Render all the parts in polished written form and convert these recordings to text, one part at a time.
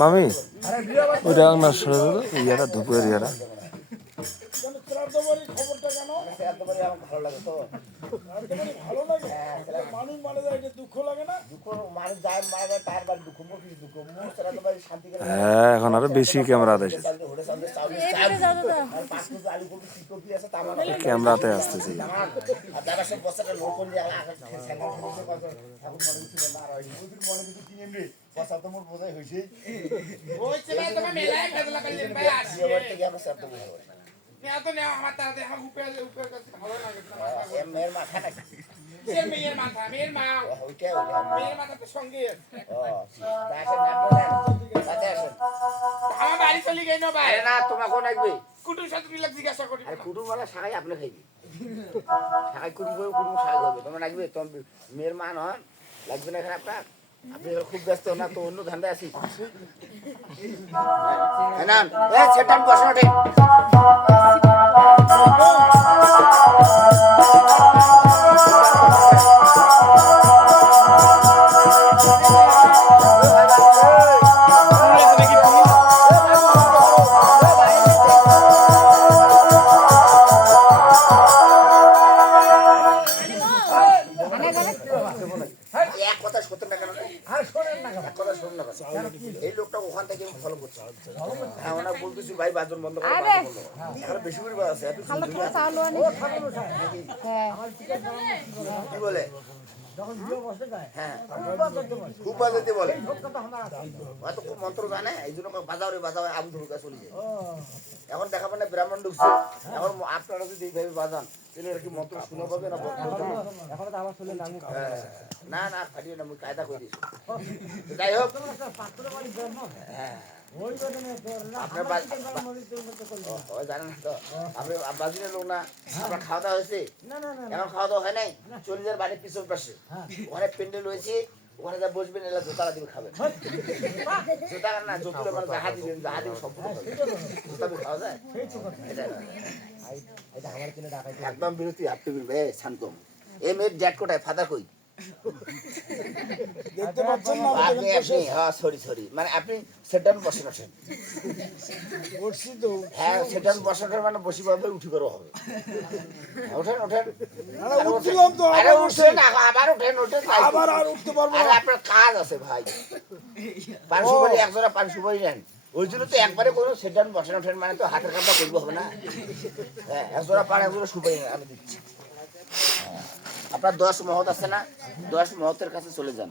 মামি ওইটা না সরে দাও ইয়ারা ধুপের ইয়ারা ভালো লাগে তো ভালো লাগে মানুষ মারা যায় এটা দুঃখ লাগে না দুঃখ মানুষ যায় মারা যায় তার বাড়ি দুঃখ মুখ দুঃখ মুখ তারা তো বাড়ি শান্তি করে হ্যাঁ এখন আরো বেশি ক্যামেরা দেয় ক্যামেরাতে আসতেছে যারা সব বছরের লোক নিয়ে এখন মনে কিছু না মনে কিছু কিনে রে পয়সা তো মোর বোঝাই হয়েছে মেয়ের মাথাটা মেয়ের মাথা তো সঙ্গে আমার বাড়ি চলে গেল ভাই না তোমাকে লাগবে কুটুর সাথে মিলে জিজ্ঞাসা করি আর কুটুর মানে শাখাই আপনি খাইবি শাখাই কুটুর কুটুর শাক হবে তোমার লাগবে তোমার মেয়ের মা নন লাগবে না এখানে আপনার আপনি খুব ব্যস্ত না তো অন্য ধান্দায় আছি না সেটান বসে ওঠে এই লোকটা ওখান থেকে ফলো করছে হ্যাঁ ওনা বলতেছি ভাই বাজন বন্ধ করে এখন বেশি করে আছে কি বলে হ্যাঁ খুব বাজাতে বলে হয়তো খুব মন্ত্র জানে এই জন্য বাজাও রে বাজাও আবু ধুকা চলে যায় এখন দেখাবো না ব্রাহ্মণ ঢুকছে এখন আপনারা যদি এইভাবে বাজান তাহলে আর কি মন্ত্র শুনে পাবে না এখন তো আবার চলে না না খাটিয়ে না মুই কায়দা করে দিয়েছি যাই হোক জানেন তো আপনি বাজিনের লোক না আপনার খাওয়া দাওয়া হয়েছে এখন খাওয়া দাওয়া হয় নাই চল্লিশের বাড়ির পিছন পাশে ওখানে প্যান্ডেল রয়েছে ওখানে যা বসবেন এলা জোতারা দিবে খাবেন জোতা না জোতুলে মানে জাহা দিবেন জাহা দিবেন সম্পূর্ণ জোতা খাওয়া যায় একদম বিরতি আপনি শান্ত এ মেয়ের জ্যাট কোটায় ফাদা কই দেখতে পাচ্ছেন না আপনি হ্যাঁ সরি মানে আপনি সেটান বসে আছেন বসছি তো হ্যাঁ সেটান বসাটার মানে বসি ভাবে উঠি করো হবে ওঠেন আরে উঠছিলাম তো আরে উঠছেন না আবার ওঠেন আবার আর উঠতে পারবো আরে আপনার কাজ আছে ভাই 500 বাড়ি একজোড়া 500 বাড়ি নেন ওই জন্য তো একবারে কোনো সেটান বসে ওঠেন মানে তো হাতের কাটা করব হবে না হ্যাঁ একজোড়া পান একজোড়া সুপারি আমি দিচ্ছি আপনার 10 মহৎ আছে না 10 মহতের কাছে চলে যান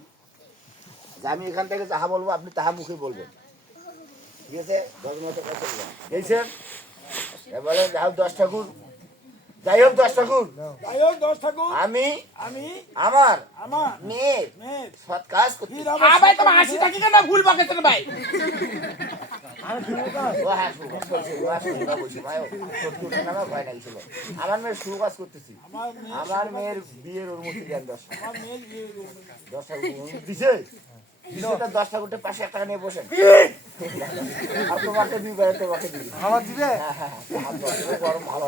আমি এখান থেকে যাহা বলবো আপনি তাহা মুখে বলবেন ঠিক আছে 10 মহতের কাছে চলে যান এইছেন এবারে যাও 10 ঠাকুর যাই হোক 10 ঠাকুর আমি আমার মেয়ে সৎ কাজ করতে ভাই তোমার হাসি থাকি কেন ভুল বাকেছেন ভাই আমার মেয়ের শুরু কাজ করতেছি আমার মেয়ের বিয়ের অনুমতি দেন 10 দিছে 10 ঠাকুরটা পাশে 1 টাকা নিয়ে বসেন তোমাকে দিবে তোমাকে দিবে আমার দিবে গরম ভালো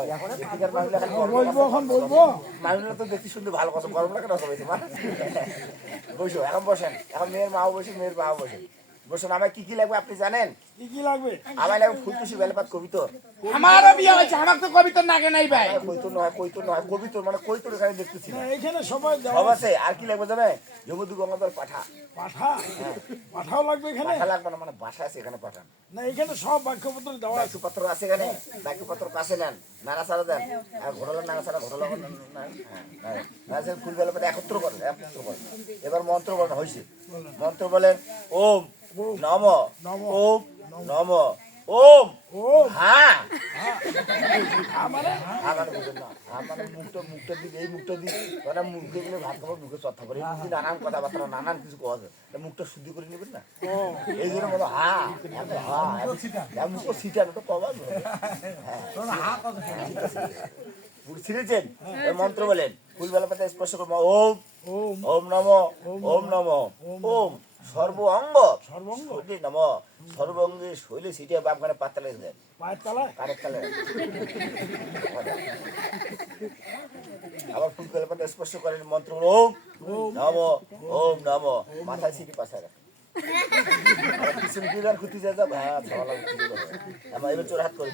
মানুষরা তো দেখতে শুনতে ভালো কথা গরম লাগে না সবাই তোমার বসো এখন বসেন এখন মেয়ের মাও বসে মেয়ের বাবা বসে বসুন আমার কি লাগবে আপনি জানেন কি লাগবে আমার লাগবে ফুলকুশি বেলপাত কবিতর আমারও বিয়ে হয়েছে আমার তো কবিতর নাগে নাই ভাই কইতর নয় কবিতর মানে কইতর এখানে দেখতেছি না এখানে সবাই সব আছে আর কি লাগবে জানেন জগদু গঙ্গাধর পাঠাও লাগবে এখানে পাঠা লাগবে না মানে ভাষা আছে এখানে পাঠান না এখানে সব বাক্যপত্র দেওয়া আছে পত্র আছে এখানে বাক্যপত্র কাছে নেন নাড়াচাড়া দেন আর ঘোড়ালা নাড়াচাড়া ঘোড়ালা না ফুল বেলপাত একত্র করেন এবার মন্ত্র বলেন হইছে মন্ত্র বলেন ওম নম ওম নম ওম হ্যাঁ মুখটা দিই এই মুখটা দিই মানে মুখে গেলে ভাত খাবার মুখে চর্চা করে নানান কথাবার্তা নানান কিছু কথা মুখটা শুদ্ধি করে নেবেন না এই জন্য বলো হ্যাঁ মুখ সিটার তো কবার ছিঁড়েছেন মন্ত্র বলেন ফুলবেলা পাতা স্পর্শ করবো ওম ওম নম ওম নম ওম সর্ব অঙ্গ সর্বঙ্গ শৈলে নম সর্বঙ্গে শৈলে সিটে বামখানে পাতলা দেন পায়ের তলায় কারের তালে আবার ফুল করে পাতা স্পর্শ করেন মন্ত্র ওম নম ওম নম মাথায় সিটি পাশায় রাখেন পিছন পিলার খুঁতি যা যা ভাই ভালো আমার এবার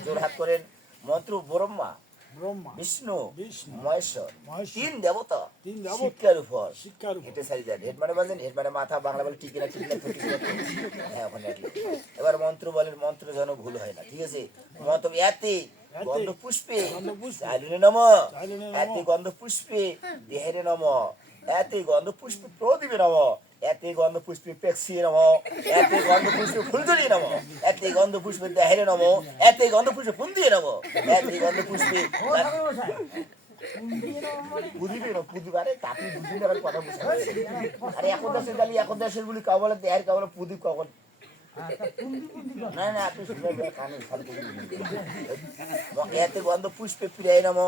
জোর হাত করেন মন্ত্র ব্রহ্মা ব্রহ্মা বিষ্ণু বিষ্ণু মহেশ্বর মহেশ্বর তিন দেবতা তিন দেবতা শিক্ষার উপর শিক্ষার উপর হেঁটে সারি দেন হেড মানে বাজেন হেড মানে মাথা বাংলা বলে টিকি না হ্যাঁ ওখানে রাখলেন। এবার মন্ত্র বলেন মন্ত্র যেন ভুল হয় না ঠিক আছে মন্ত্র এতে গন্ধ পুষ্পে চাইলে নম চাইলেনে নমঃ। এতে গন্ধ পুষ্পে দেহেরে নম এতে গন্ধ পুষ্পে প্রদীপে নম এতে গন্ধ পুষ্পে পেক্সিয়ে নম এতে গন্ধ পুষ্পে ফুলজড়ি নম এতে গন্ধ পুষ্পে দেহেরে নম এতে গন্ধ পুষ্পে ফুল দিয়ে নম এতে গন্ধ পুষ্পে বুঝিবি না পুদিবারে কাপি বুঝিবি না কথা বুঝতে আরে এখন দেশের গালি এখন দেশের গুলি কা বলে দেহের কা বলে পুদি কখন না না আপনি শুনবেন কানে ফালতু এতে গন্ধ পুষ্পে ফিরাই নামো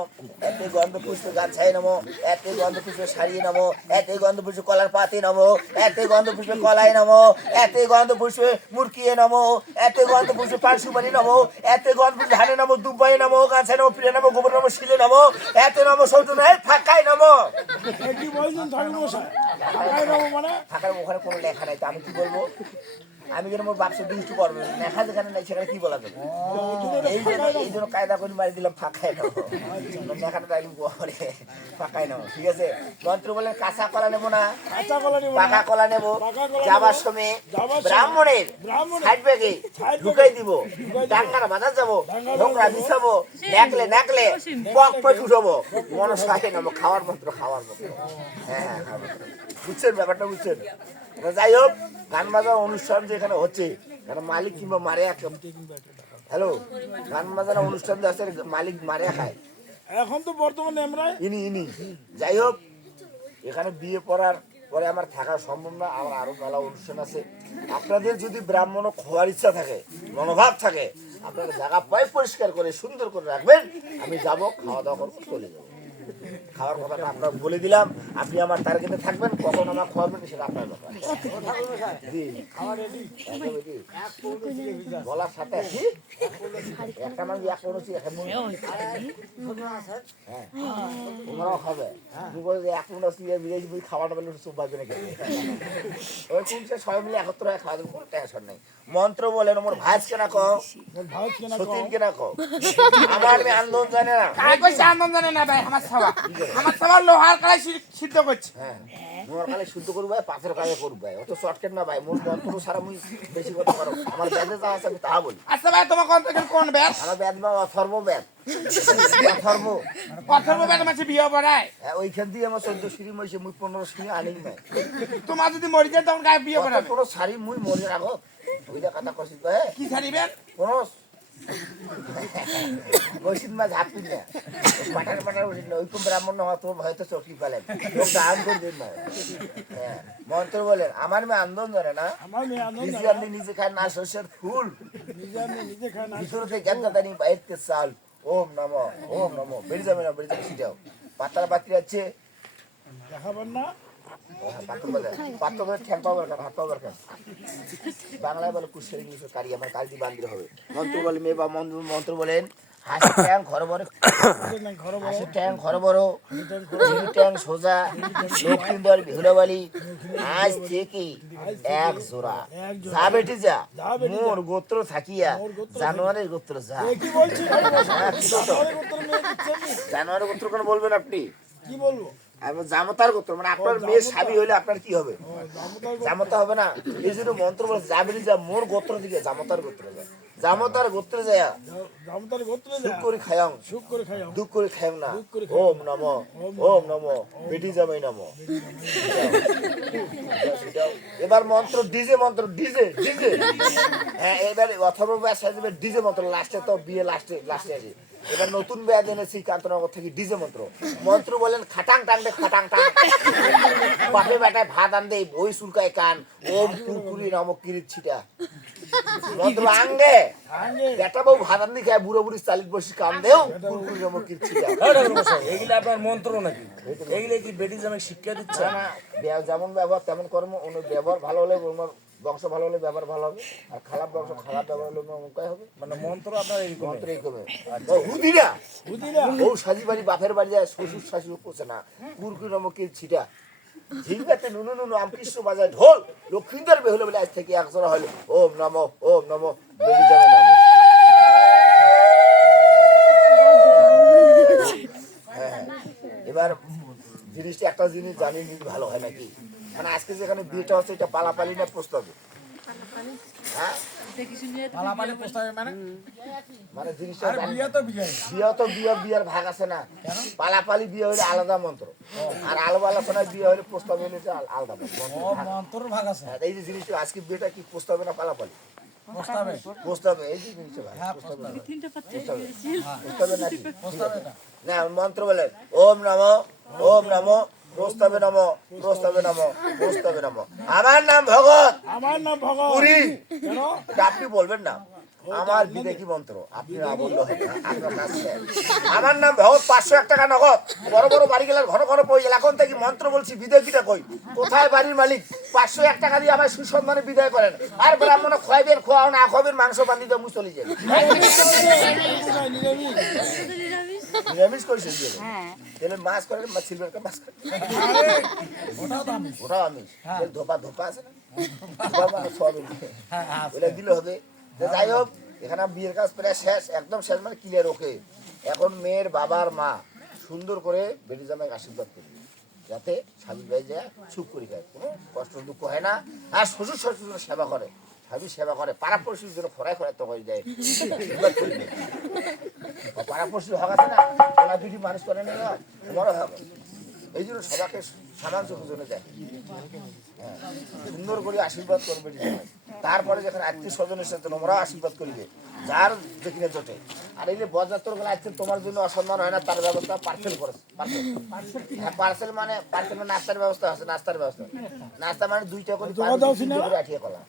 এতে গন্ধ পুষ্পে গাছাই নামো এতে গন্ধ পুষ্পে সারিয়ে নামো এতে গন্ধ পুষ্পে কলার পাতে নামো এতে গন্ধ পুষ্পে কলাই নামো এতে গন্ধ পুষ্পে মুরকিয়ে নামো এতে গন্ধ পুষ্পে পান সুপারি নামো এতে গন্ধ পুষ্পে ধানে নামো দুবাই নামো গাছাই নামো ফিরে নামো গোবর নামো শিলে নামো এতে নামো সৌজ নাই ফাঁকাই নামো কি বলছেন ঠাকুর মশাই ফাঁকাই নামো মানে ফাঁকার ওখানে কোনো লেখা নাই তো আমি কি বলবো আমি যেন মোর বাপসে দুষ্টু করবো লেখা যেখানে নাই সেখানে কি বলা যাবে এই জন্য কায়দা করে মারি দিলাম ফাঁকাই নাও লেখাটা টাইম পরে ফাঁকাই নাও ঠিক আছে মন্ত্র বলেন কাঁচা কলা নেবো না কাঁচা কলা নেবো পাকা কলা নেবো পাকা কলা যাবার নেবো। সময় যাবার সময় ব্রাহ্মণের ব্রাহ্মণের সাইড ব্যাগে সাইড ঢুকাই ব্যাগে দিব ঢুকাই দিব। ডাঙ্গার বাজার যাবো ডাঙ্গা নোংরা যাবো। বিছাবো নাকলে পক পক উঠাবো মনসায় নামো খাওয়ার মন্ত্র হ্যাঁ হ্যাঁ খাওয়ার মন্ত্র। বুঝছেন ব্যাপারটা বুঝছেন তা যাই হোক গান বাজার অনুষ্ঠান যে এখানে হচ্ছে এখানে মালিক কিংবা মারে হ্যালো গান বাজার অনুষ্ঠান যে আছে মালিক মারে খায় এখন তো বর্তমানে আমরা ইনি যাই হোক এখানে বিয়ে পড়ার পরে আমার থাকা সম্ভব না আমার আরো মেলা অনুষ্ঠান আছে আপনাদের যদি ব্রাহ্মণ খাওয়ার ইচ্ছা থাকে মনোভাব থাকে আপনারা জায়গা পাই পরিষ্কার করে সুন্দর করে রাখবেন আমি যাব খাওয়া দাওয়া করবো চলে যাবো খাওয়ার কথাটা আপনার বলে দিলাম আপনি আমার টার্গেটে থাকবেন কখন আমার খাওয়াবেন সেটা আপনার ব্যাপার জি একদম এটি। বলার সাথে কি একটা মানুষ এক করেছি হ্যাঁ তোমরাও খাবে তুমি বলো যে এক মিনিট বিদেশি বই খাওয়াটা বলে চুপ পাবে নাকি ওই কোনটা সবাই মিলে একত্র হয়ে খাওয়া দেবে কোনো টেনশন নেই মন্ত্র বলেন আমার ভাইস কেনা কও ভারত কেনা সতীন কেনা কও আমার আমি আন্দোলন জানে না কাই কইছে আনন্দ জানে না ভাই আমার সবা লোহার কালাই সিদ্ধ করছে হ্যাঁ মোর কালে শুদ্ধ করবো ভাই পাথর কালে করবো ভাই অত শর্টকাট না ভাই মোর মন্ত্র সারা মুই বেশি কথা পারো আমার ব্যাধে যা আছে আমি তাহা বলি আচ্ছা ভাই তোমার কোন ব্যাস আমার ব্যাধ বা অথর্ব ব্যাধ অথর্ব অথর্ব ব্যাস মাঝে বিয়ে পড়ায় হ্যাঁ ওইখান দিয়ে আমার 14 সিঁড়ি মইছে মুই 15 সিঁড়ি আনি নাই তোমার যদি মরি যায় তখন গায়ে বিয়ে অত পড়াবে কোনো শাড়ি মুই মরে রাখো ওইটা কথা কইছিস তো হ্যাঁ কি ছাড়িবেন কোনো কইছিস মা ঝাপিস না পাটার উঠিস না ওইরকম ব্রাহ্মণ না হওয়া তোর হয়তো চকি পেলেন লোক দান করে দিন না হ্যাঁ মন্ত্র বলেন আমার মেয়ে আন্দোলন জানে না আমার মেয়ে আনন্দ নিজে আপনি নিজে খান না শস্যের ফুল নিজে খায় না ভিতর থেকে জ্ঞানদানি বাইরতে চাল ওম নম বেরিয়ে যাবে সেটাও পাতার পাত্রী আছে দেখাবেন না পাত্র বলে ঠ্যাং পাওয়ার কেন হাত পাওয়ার কেন বাংলায় বলে কুশের ইংলিশে কারি আমার কালি দিয়ে বান্দির হবে মন্ত্র বলে মেয়ে বা মন্ত্র বলেন হাসি ট্যাং ঘর বড় হাসি ট্যাং ঘর বড় ট্যাং সোজা লক্ষ্মীন্দর বিহুলাবালি আজ থেকে এক জোড়া যা বেটি যা মোর গোত্র থাকিয়া জানোয়ারের গোত্র যা কি বলছি হ্যাঁ, কি তো? উত্তর মেয়ে দিচ্ছেন জানোয়ারের গোত্র কেন বলবেন আপনি কি বলবো জামতার গোত্র মানে আপনার মেয়ে স্বামী হইলে আপনার কি হবে জামতা হবে না এই জন্য মন্ত্র বলে যাবেনি যা মোর গোত্র দিকে জামতার গোত্র যায় জামতার গোত্রে যায় জামতার গোত্রে সুখ করে খায়াং সুখ করে খাই দুঃখ করে খায়াং না দুঃখ করে ওম নম বেটি জামাই নম এবার মন্ত্র ডিজে হ্যাঁ এবার অথর্ব ব্যাস আসবে ডিজে মন্ত্র লাস্টে তো বিয়ে লাস্টে আছে এবার নতুন ব্যাগ এনেছি কান্তনগর থেকে ডিজে মন্ত্র বলেন খাটাং টাং দে খাটাং টাং বাপে বেটায় ভাত আনদে ওই চুলকায় কান ওম কুরকুরি নামক কিরিত ছিটা মন্ত্র আঙ্গে বেটা বউ ভাতান্দি খায় বুড়ো বুড়ি চালিত বসি কাম দেও কুরকুরি নমক ছিটা এগুলো আপনার মন্ত্র নাকি এগুলো কি বেটি জামাই শিক্ষা দিচ্ছে না যেমন ব্যবহার তেমন কর্ম অন্য ব্যবহার ভালো হলে ওনার বংশ ভালো হলে ব্যবহার ভালো হবে আর খারাপ বংশ খারাপ ব্যবহার হলে অমুকাই হবে মানে মন্ত্র আপনার এই মন্ত্র এইরকম হুদিরা বউ সাজি বাড়ি বাপের বাড়ি যায় শ্বশুর শাশুড়ি পোষে না কুরকুরি নমকের ছিটা ঝিঙ্গাতে নুনু নুনু আমকৃষ্ণ বাজায় ঢোল লক্ষ্মীন্দর বেহুলে বলে আজ থেকে একজোড়া হলো ওম নমো বেটি জামাই নমো। হ্যাঁ এবার জিনিসটা একটা জিনিস জানি নি ভালো হয় নাকি মানে আজকে যেখানে বিয়েটা হচ্ছে এটা পালাপালি না প্রস্তাবে হ্যাঁ পালাপালি প্রস্তাবে মানে মানে জিনিসটা বিয়ে তো বিয়ে বিয়ের ভাগ আছে না পালাপালি বিয়ে হলে আলাদা মন্ত্র আর আলো আলোচনায় বিয়ে হলে প্রস্তাব হলে এটা আলাদা মন্ত্র মন্ত্র ভাগ আছে হ্যাঁ, এই যে জিনিসটা আজকে বিয়েটা কি প্রস্তাবে না পালাপালি প্রস্তাবে প্রস্তাবে এই যে জিনিসটা ভাই হ্যাঁ প্রস্তাবে প্রস্তাবে প্রস্তাবে নাকি প্রস্তাবে এটা না মন্ত্র বলে ওম নমো প্রস্তাবে নমো আমার নাম ভগত পুরী এটা আপনি বলবেন না আমার বিদেশি মন্ত্র আপনি না বললে হবে না, আপনার কাজ শেষ। আমার নাম ভগত 501 টাকা নগদ বড় বড় বাড়ি গেলে ঘন ঘন পয়সা এখন থেকে মন্ত্র বলছি বিদেশিটা কই কোথায় বাড়ির মালিক 501 টাকা দিয়ে আমার সুসম্মানে বিদায় করেন আর ব্রাহ্মণ খোয়াইবেন খোয়াও না খাবেন মাংস বান্ধি দিয়ে মুখ চলে যাবে নিরামিষ কইছেন দিয়ে তাহলে মাছ করেন মাছ সিলভারকে মাছ করেন ওটাও আমিষ ধোপা আছে না ধোপা মানে সয়াবিন ওটা দিলে হবে যাই হোক এখানে বিয়ের কাজ প্রায় শেষ একদম শেষ মানে ক্লিয়ার ওকে এখন মেয়ের বাবার মা সুন্দর করে বেটি জামাইকে আশীর্বাদ করবে যাতে স্বামী ভাই যায় সুখ করি খায় কোনো কষ্ট দুঃখ হয় না আর শ্বশুর শ্বশুর সেবা করে স্বামী সেবা করে পাড়া পড়শির জন্য খরাই তো হয়ে যায় আশীর্বাদ করবে পাড়া পড়শির হক আছে না ওলা পিঠি মানুষ করে না তোমারও হক এই জন্য সবাইকে সামান চোখের জন্য দেয় সুন্দর করে আশীর্বাদ করবে তারপরে যখন আত্মীয় স্বজনের সাথে তোমরাও আশীর্বাদ করিবে যার যেখানে জোটে আর এই যে বরযাত্রী গুলো আসছে তোমার জন্য অসম্মান হয় না তার ব্যবস্থা পার্সেল করে পার্সেল মানে নাস্তার ব্যবস্থা আছে নাস্তার ব্যবস্থা নাস্তা মানে 2টা করে 5 করে আঠিয়া কলা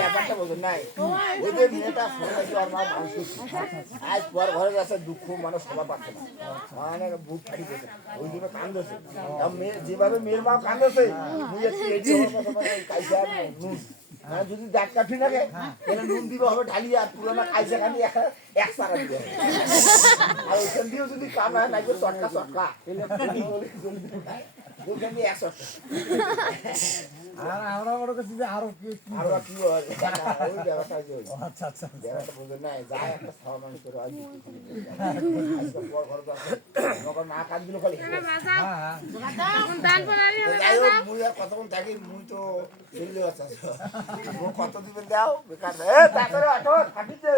ব্যাপারটা বোঝেন নাই ওই যে মেয়েটা আজ পর ঘরে যাচ্ছে দুঃখ মানুষ সভা পাচ্ছে না মানে বুক ফাটি গেছে ওই জন্য কান্দছে যেভাবে মেয়ের মা কান্দছে নুন যদি দাগ কাঠি লাগে তাহলে নুন দিবে হবে ঢালিয়ে আর পুরোনো কাইসা খানি এক টাকা দিবে আর ওইখান দিয়েও যদি কাম হয় নাই চটকা ওইখান দিয়ে 100 আর আমরা বড় কাছে যে আরো কি হয় ওই ব্যবস্থা আচ্ছা আচ্ছা ব্যবস্থা বুঝে নাই যায় একটা খাওয়া মানুষ করে হয় ঘর না কাজ দিল খালি যাই হোক মুই আর কতক্ষণ থাকি মুই তো চলে আসা কত দিবেন দাও বেকার তারপরে অটো থাকিছে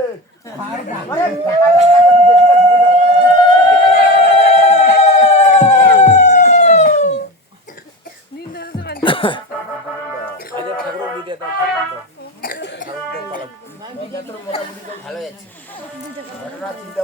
মোটামুটি ভালো আছে ঘটনা চিন্তা